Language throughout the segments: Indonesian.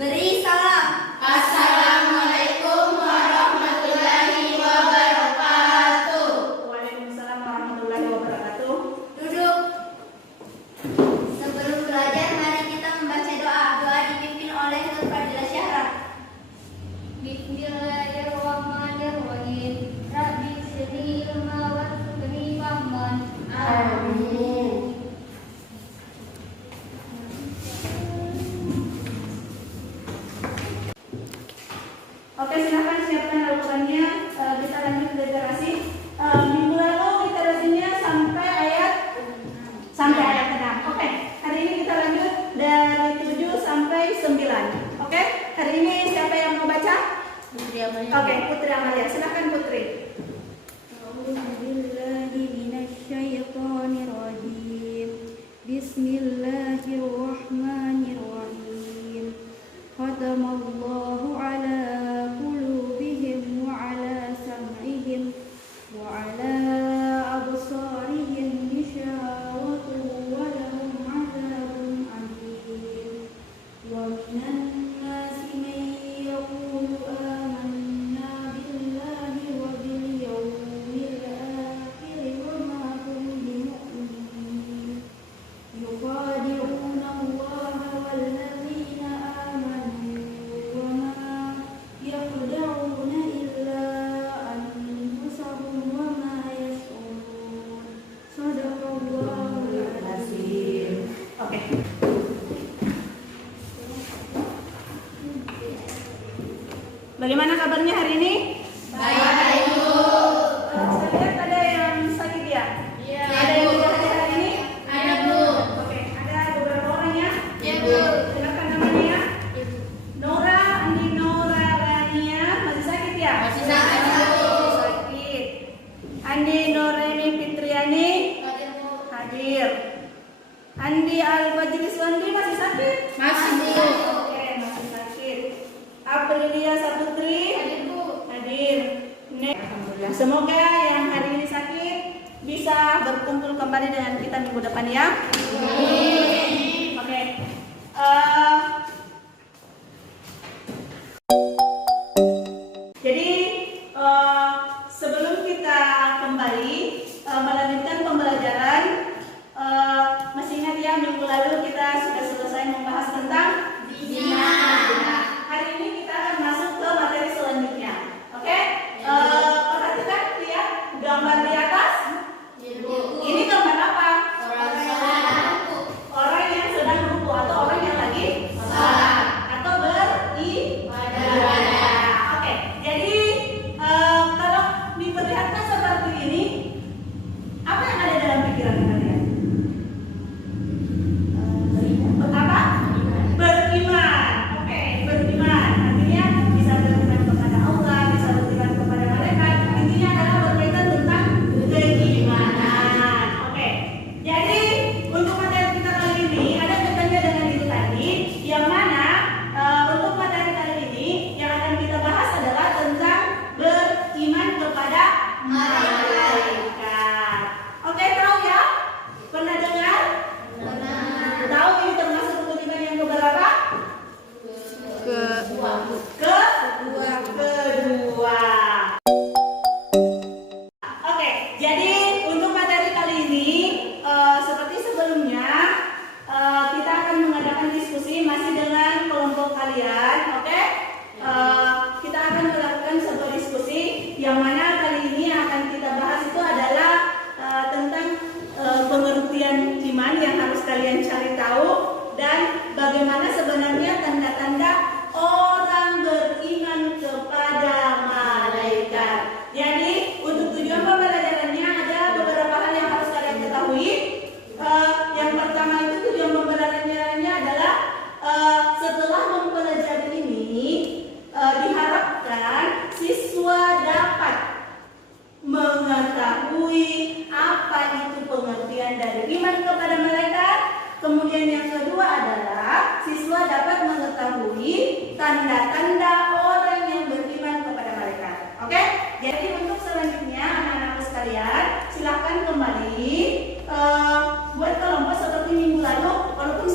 Beri salam. Assalamualaikum warahmatullahi wabarakatuh. Waalaikumsalam warahmatullahi wabarakatuh. Duduk. Sebelum belajar, mari kita membaca doa. Doa dipimpin oleh Nur Fadilah Syahra. Bismillahirrahmanirrahim. Rabbi sirni ilma warzuqni fahman. Amin. Oke, silakan siapkan Al-Qur'annya. Kita lanjut belajar asih. Minggu lalu kita belajarnya sampai ayat 6. Oke, hari ini kita lanjut dari 7 sampai 9. Oke, hari ini siapa yang mau baca? Oke, Putri Amalia. Silakan Putri. Bismillahirrahmanirrahim. Khatamallahu ala qulubihim wa ala sam'ihim wa ala absarihim ghishawatun wa lahum 'adzabun 'adzim. Wa minan nasi man yaqulu amanna billahi wa bil yawmil akhir wa ma hum bimu'minin. Yukhadi'una Allaha wal ladzina amanu wa ma yakhda'una illa anfusahum wa ma yash'urun. Shadaqallahul azim. Oke. Bagaimana kabarnya hari ini? Baik, Ibu. Saya lihat ada yang sakit ya? Iya, Ada yang tidak hadir hari ini? Ada, Bu. Oke, ada beberapa orang ya? Iya, Bu. Silakan namanya. Nora, Andi Nora Rania, masih sakit ya? Masih sakit, Bu. Masih sakit. Andi Noreni Fitriani hadir. Andi Al-Fajriswandi masih sakit? Masih, Bu. Oke, masih sakit. Aprilia Saputri hadir. Alhamdulillah. Semoga yang hari ini sakit bisa berkumpul kembali dengan kita minggu depan ya. Oke. Jadi sebelum kita kembali melanjutkan pembelajaran, masih ingat ya minggu lalu kita sudah selesai membahas tentang zina. Hari ini kita akan masuk ke materi selanjutnya. Oke? Perhatikan lihat gambar di atas. Ini gambar apa? Orang yang sedang ruku atau orang yang lagi salat atau beribadah. Oke, jadi kalau diperlihatkan seperti ini, apa yang ada dalam pikiran kalian? Apa? Beriman. Oke, beriman. Artinya bisa beriman kepada Allah, bisa beriman kepada malaikat. Intinya adalah berkaitan tentang keimanan. Oke. Jadi untuk materi kita kali ini ada kaitannya dengan itu tadi, yang mana untuk materi kali ini yang akan kita bahas adalah tentang beriman kepada malaikat. Oke, tahu ya? Pernah dengar? Tahu ini termasuk rukun iman yang keberapa? Kedua. Oke, jadi untuk materi kali ini seperti sebelumnya kita akan mengadakan diskusi masih dengan kelompok kalian. Oke? Kita akan melakukan sebuah diskusi yang mana kali ini akan kita bahas itu adalah tentang pengertian iman yang harus kalian cari tahu dan bagaimana sebenarnya tanda-tanda orang beriman kepada malaikat. Jadi untuk tujuan pembelajarannya ada beberapa hal yang harus kalian ketahui. Yang pertama itu tujuan pembelajarannya adalah setelah mempelajari ini diharapkan siswa dapat mengetahui apa itu pengertian dari iman kepada malaikat. Kemudian yang kedua adalah siswa dapat mengetahui tanda-tanda orang yang beriman kepada malaikat. Oke? Jadi untuk selanjutnya anak-anakku sekalian, silakan kembali buat kelompok seperti minggu lalu. Walaupun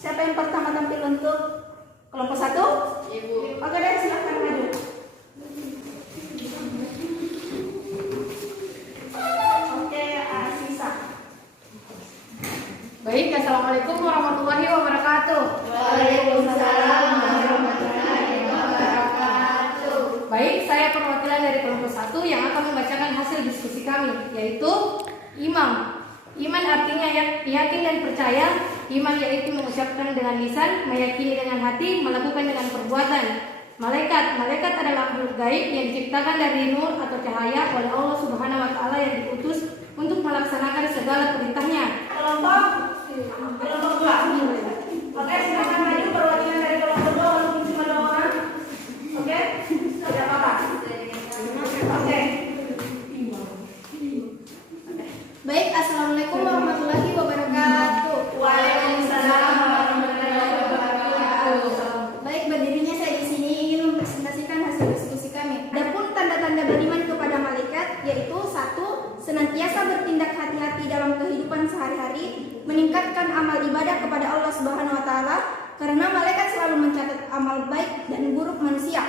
Siapa yang pertama tampil untuk kelompok 1? Ibu. Oke deh, silakan maju. Oke, Asisa. Baik, assalamualaikum warahmatullahi wabarakatuh. Waalaikumsalam warahmatullahi wabarakatuh. Baik, saya perwakilan dari kelompok 1 yang akan membacakan hasil diskusi kami, yaitu imam. Iman artinya yakin dan percaya. Iman yaitu mengucapkan dengan lisan, meyakini dengan hati, melakukan dengan perbuatan. Malaikat adalah makhluk gaib yang diciptakan dari nur atau cahaya oleh Allah Subhanahu wa taala yang diutus untuk melaksanakan segala perintahnya. Kelompok 2. Oke, silakan maju perwakilan dari kelompok 2 walaupun cuma 2 orang. Oke? Tidak apa-apa. Oke. Baik, assalamualaikum warahmatullahi wabarakatuh. Waalaikumsalam warahmatullahi wabarakatuh. Baik, berdirinya saya di sini ingin mempresentasikan hasil diskusi kami. Adapun tanda-tanda beriman kepada malaikat yaitu 1. Senantiasa bertindak hati-hati dalam kehidupan sehari-hari, meningkatkan amal ibadah kepada Allah Subhanahu wa taala karena malaikat selalu mencatat amal baik dan buruk manusia.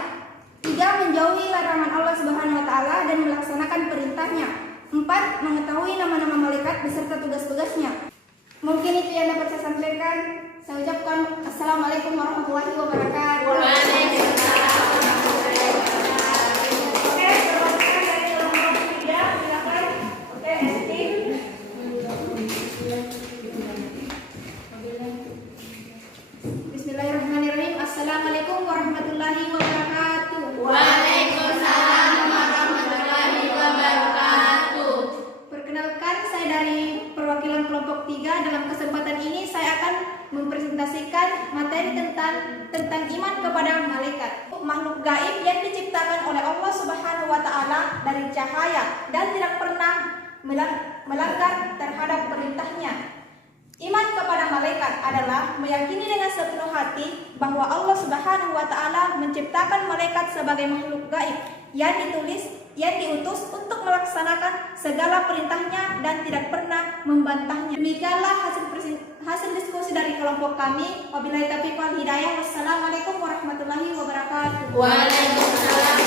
3. Menjauhi larangan Allah Subhanahu wa taala dan melaksanakan perintahnya. 4. Mengetahui nama-nama malaikat beserta tugas-tugasnya. Mungkin itu yang dapat saya sampaikan. Saya ucapkan assalamualaikum warahmatullahi wabarakatuh. Waalaikumsalam warahmatullahi wabarakatuh. Oke, perwakilan dari kelompok 3, silakan. Oke, Esti. Bismillahirrahmanirrahim. Assalamualaikum warahmatullahi wabarakatuh. Waalaikumsalam warahmatullahi wabarakatuh. Perkenalkan, saya dari perwakilan kelompok 3. Dalam kesempatan ini saya akan mempresentasikan materi tentang iman kepada malaikat. Makhluk gaib yang diciptakan oleh Allah Subhanahu wa taala dari cahaya dan tidak pernah melanggar terhadap perintahnya. Iman kepada malaikat adalah meyakini dengan sepenuh hati bahwa Allah Subhanahu wa taala menciptakan malaikat sebagai makhluk gaib yang diutus untuk melaksanakan segala perintahnya dan tidak pernah membantahnya. Demikianlah hasil diskusi dari kelompok kami. Wabillahi taufiq wal hidayah. Wassalamualaikum warahmatullahi wabarakatuh. Waalaikumsalam.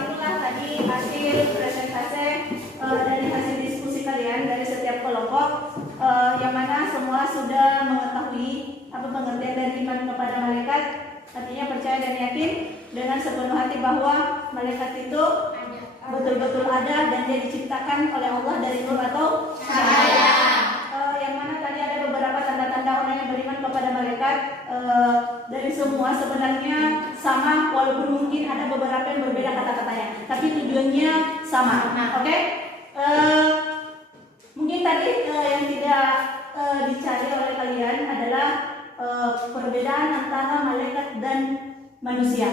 Itulah tadi hasil presentasi dari hasil diskusi kalian dari setiap kelompok, yang mana semua sudah mengetahui apa pengertian dari iman kepada malaikat. Artinya percaya dan yakin dengan sepenuh hati bahwa malaikat itu betul-betul ada dan dia diciptakan oleh Allah dari nur atau cahaya. Yang mana tadi ada beberapa tanda-tanda orang yang beriman kepada malaikat. Dari semua sebenarnya sama, walaupun mungkin ada beberapa yang berbeda kata-katanya, tapi tujuannya sama. Oke? Mungkin tadi yang tidak dicari oleh kalian adalah perbedaan antara malaikat dan manusia.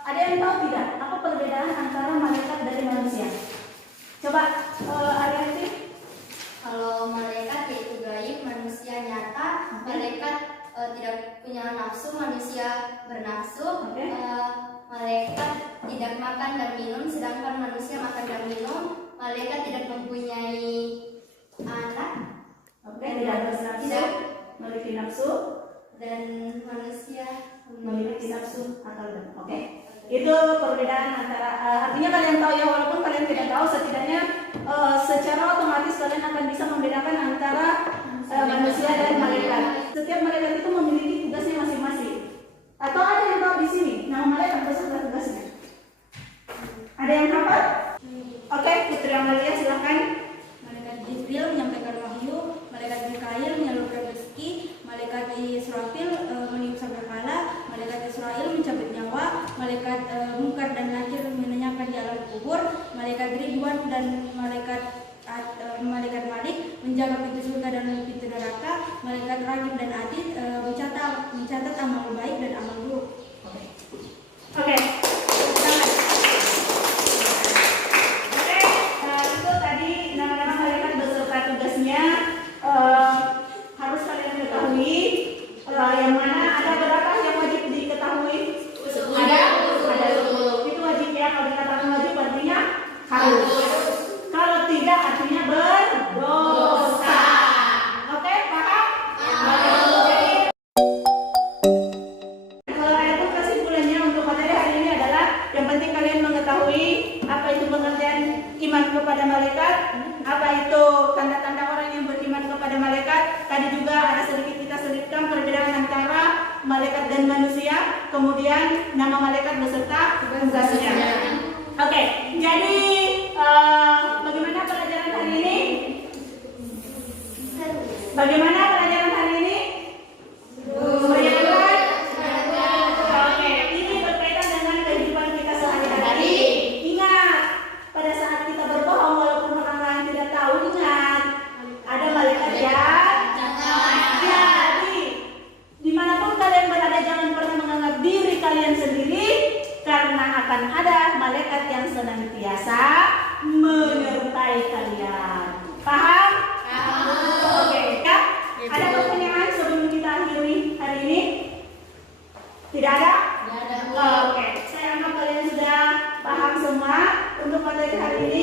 Ada yang tahu tidak apa perbedaan antara malaikat dan manusia? Coba Arianti. Kalau malaikat yaitu gaib, manusia nyata. Malaikat tidak punya nafsu, manusia bernafsu. Oke. Malaikat tidak makan dan minum, sedangkan manusia makan dan minum. Malaikat tidak mempunyai anak. Oke, tidak bernafsu, memiliki nafsu, Dan manusia memiliki nafsu akal dan. Oke. Itu perbedaan antara artinya kalian tahu ya, walaupun kalian tidak tahu, setidaknya secara otomatis kalian akan bisa membedakan antara manusia dan malaikat. Setiap malaikat itu memiliki tugasnya masing-masing. Atau ada yang tahu di sini nama malaikat beserta tugasnya? Ada yang hafal? Oke, Putri Amalia silakan. Malaikat Jibril menyampaikan wahyu, malaikat Mikail menyalurkan rezeki, malaikat Israfil meniup sangkakala, malaikat Israel mencabut nyawa, malaikat Munkar dan Nakir menanyakan di alam kubur, malaikat Ridwan dan malaikat Malik menjaga pintu surga dan pintu neraka, malaikat Raqib dan Atid mencatat amal baik dan amal buruk. Oke. Itu tadi nama-nama malaikat beserta tugasnya harus kalian ketahui. Yang mana ada berapa yang wajib diketahui? Ada. Itu wajib ya. Kalau dikatakan wajib artinya Kalau tidak artinya berdosa. Oke, paham? Jadi kesimpulannya untuk materi hari ini adalah yang penting kalian mengetahui apa itu pengertian iman kepada malaikat, apa itu tanda-tanda orang yang beriman kepada malaikat. Tadi juga ada sedikit kita selipkan perbedaan antara malaikat dan manusia, kemudian nama malaikat beserta tugasnya. Oke, jadi bagaimana pelajaran hari ini? Bagaimana pelajaran hari ini? Menyenangkan? Oke, ini berkaitan dengan kehidupan kita sehari-hari. Ingat, pada saat kita berbohong walaupun orang lain tidak tahu, ingat ada malaikat ya. Jadi, dimanapun kalian berada jangan pernah menganggap diri kalian sendiri, karena akan ada malaikat yang senantiasa menyertai kalian. Paham? Oke, Kak. Ada pertanyaan sebelum kita akhiri hari ini? Tidak ada? Oke, saya anggap kalian sudah paham semua untuk materi hari ini.